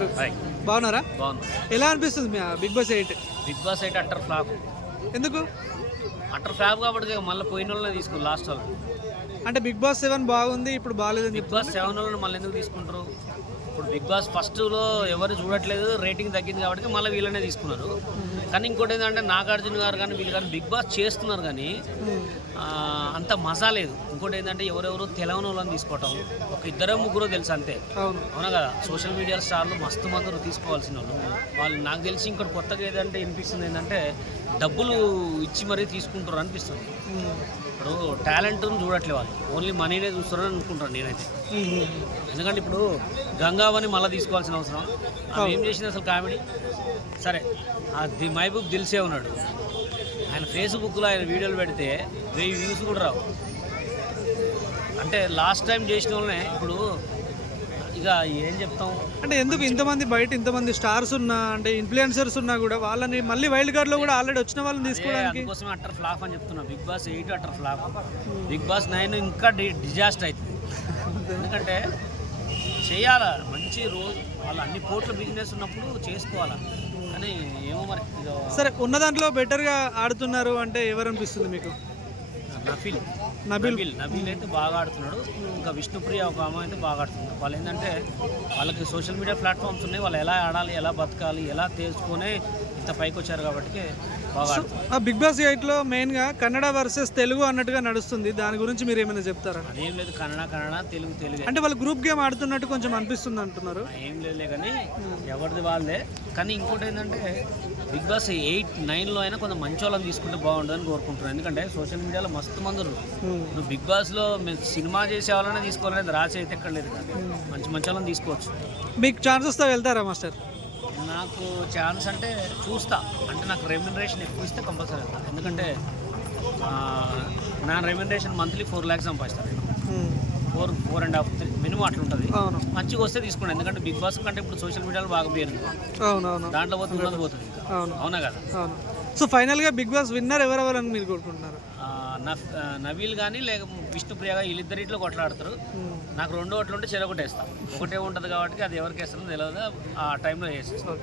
గారు బాగున్నారా? ఎలా అనిపిస్తుంది Bigg Boss eight? Bigg Boss అయితే అట్టర్ ఫ్లాప్. ఎందుకు? అట్టర్ ఫ్లాప్ కాబట్టి మళ్ళీ పోయిన వాళ్ళని తీసుకుని లాస్ట్ వాళ్ళు. అంటే బిగ్ బాస్ సెవెన్ బాగుంది ఇప్పుడు బాగాలేదని బిగ్ బాస్ సెవెన్ వాళ్ళని మళ్ళీ ఎందుకు తీసుకుంటారు? ఇప్పుడు బిగ్ బాస్ ఫస్ట్లో ఎవరు చూడట్లేదు రేటింగ్ తగ్గింది కాబట్టి మళ్ళీ వీళ్ళనే తీసుకున్నారు. కానీ ఇంకోటి ఏంటంటే నాగార్జున గారు కానీ వీళ్ళు కానీ బిగ్ బాస్ చేస్తున్నారు కానీ అంత మజా లేదు. ఇంకోటి ఏంటంటే ఎవరెవరు తెలవని వాళ్ళని తీసుకోవటం. ఒక ఇద్దరు ముగ్గురు తెలుసు అంతే. అవును. కదా? సోషల్ మీడియా స్టార్లు మస్తు మంది తీసుకోవాల్సిన వాళ్ళు. వాళ్ళు నాకు తెలిసి ఇంకోటి కొత్తగా ఏదంటే వినిపిస్తుంది ఏంటంటే డబ్బులు ఇచ్చి మరీ తీసుకుంటారు అనిపిస్తుంది. ఇప్పుడు టాలెంట్ చూడట్లే వాళ్ళు. ఓన్లీ మనీనే చూస్తారని అనుకుంటాను నేనైతే. ఎందుకంటే ఇప్పుడు గంగావని మళ్ళీ తీసుకోవాల్సిన అవసరం. ఆమె ఏం చేసింది అసలు కామెడీ? సరే ఆ ది మహబూబ్ దిల్సే ఉన్నాడు. ఆయన ఫేస్బుక్లో ఆయన వీడియోలు పెడితే వెయ్యి వ్యూస్ కూడా రావు. అంటే లాస్ట్ టైం చేసిన వాళ్ళనే ఇప్పుడు ఇక ఏం చెప్తాం? అంటే ఎందుకు ఇంతమంది బయట ఇంతమంది స్టార్స్ ఉన్నా అంటే ఇన్ఫ్లుయెన్సర్స్ ఉన్నా కూడా వాళ్ళని మళ్ళీ వైల్డ్ కార్డ్లో కూడా ఆల్రెడీ వచ్చిన వాళ్ళని తీసుకోవడానికి అందుకోసమే అట్టర్ ఫ్లాప్ అని చెప్తున్నా. Bigg Boss eight utter flop. Bigg Boss nine ఇంకా డిజాస్టర్ అవుతుంది. ఎందుకంటే చేయాలా? మంచి రోజు వాళ్ళు అన్ని కోట్ల బిజినెస్ ఉన్నప్పుడు చేసుకోవాలా? కానీ ఏమో మరి సరే ఉన్న దాంట్లో బెటర్గా ఆడుతున్నారు అంటే ఎవరు అనిపిస్తుంది మీకు? నఫీల్ నబిల్. నబీల్. నబీల్ అయితే బాగా ఆడుతున్నాడు. ఇంకా విష్ణుప్రియ ఒక ఆమె అయితే బాగా ఆడుతుంది వాళ్ళు ఏంటంటే వాళ్ళకి సోషల్ మీడియా ప్లాట్ఫామ్స్ ఉన్నాయి. వాళ్ళు ఎలా ఆడాలి ఎలా బతకాలి ఎలా తెలుసుకొని ఇంత పైకి వచ్చారు కాబట్టి ఆ బిగ్ బాస్ ఎయిట్లో మెయిన్గా కన్నడ వర్సెస్ తెలుగు అన్నట్టుగా నడుస్తుంది. దాని గురించి మీరు ఏమైనా చెప్తారా? అదేం లేదు కన్నడ కన్నడ తెలుగు తెలుగే. అంటే వాళ్ళు గ్రూప్ గేమ్ ఆడుతున్నట్టు కొంచెం అనిపిస్తుంది అంటున్నారు. ఏం లేదులే కానీ ఎవరిది వాళ్ళదే. కానీ ఇంకోటి ఏంటంటే బిగ్ బాస్ ఎయిట్ నైన్లో అయినా కొంచెం మంచి వాళ్ళని తీసుకుంటే బాగుంటుందని కోరుకుంటున్నాను ఎందుకంటే సోషల్ మీడియాలో మస్తు మంది ఉన్నారు. ఉమ్. నువ్వు బిగ్ బాస్లో మీరు సినిమా చేసే వాళ్ళనే తీసుకోవాలనేది రాసి అయితే ఎక్కడ లేదు కదా మంచి మంచి వాళ్ళని తీసుకోవచ్చు. మీకు ఛాన్సెస్తో వెళ్తారా మాస్టర్? నాకు ఛాన్స్ అంటే చూస్తా. అంటే నాకు రెమ్యునరేషన్ ఎక్కువ ఇస్తే కంపల్సరీ వెళ్తా. ఎందుకంటే నా రెమ్యునరేషన్ మంత్లీ ఫోర్ ల్యాక్స్ సంపాదిస్తాను. Four four and half three minimum అట్లా ఉంటుంది. మంచిగా వస్తే తీసుకోండి. ఎందుకంటే బిగ్ బాస్ కంటే ఇప్పుడు సోషల్ మీడియాలో బాగా పేరు అవును అవును దాంట్లో పోతుంది ఇంకా. అవును. అవునా కదా? సో ఫైనల్గా బిగ్ బాస్ విన్నర్ ఎవరెవరని మీరు కోరుకుంటున్నారు? నవీల్ కానీ లేక విష్ణుప్రియ వీళ్ళిద్దరిట్లో కొట్లాడతారు. నాకు రెండో ఒకటి ఉంటే చెరొకటి వేస్తాను ఒకటే ఉంటుంది కాబట్టి అది ఎవరికి వేస్తారో తెలియదు. ఆ టైంలో వేసేస్తాను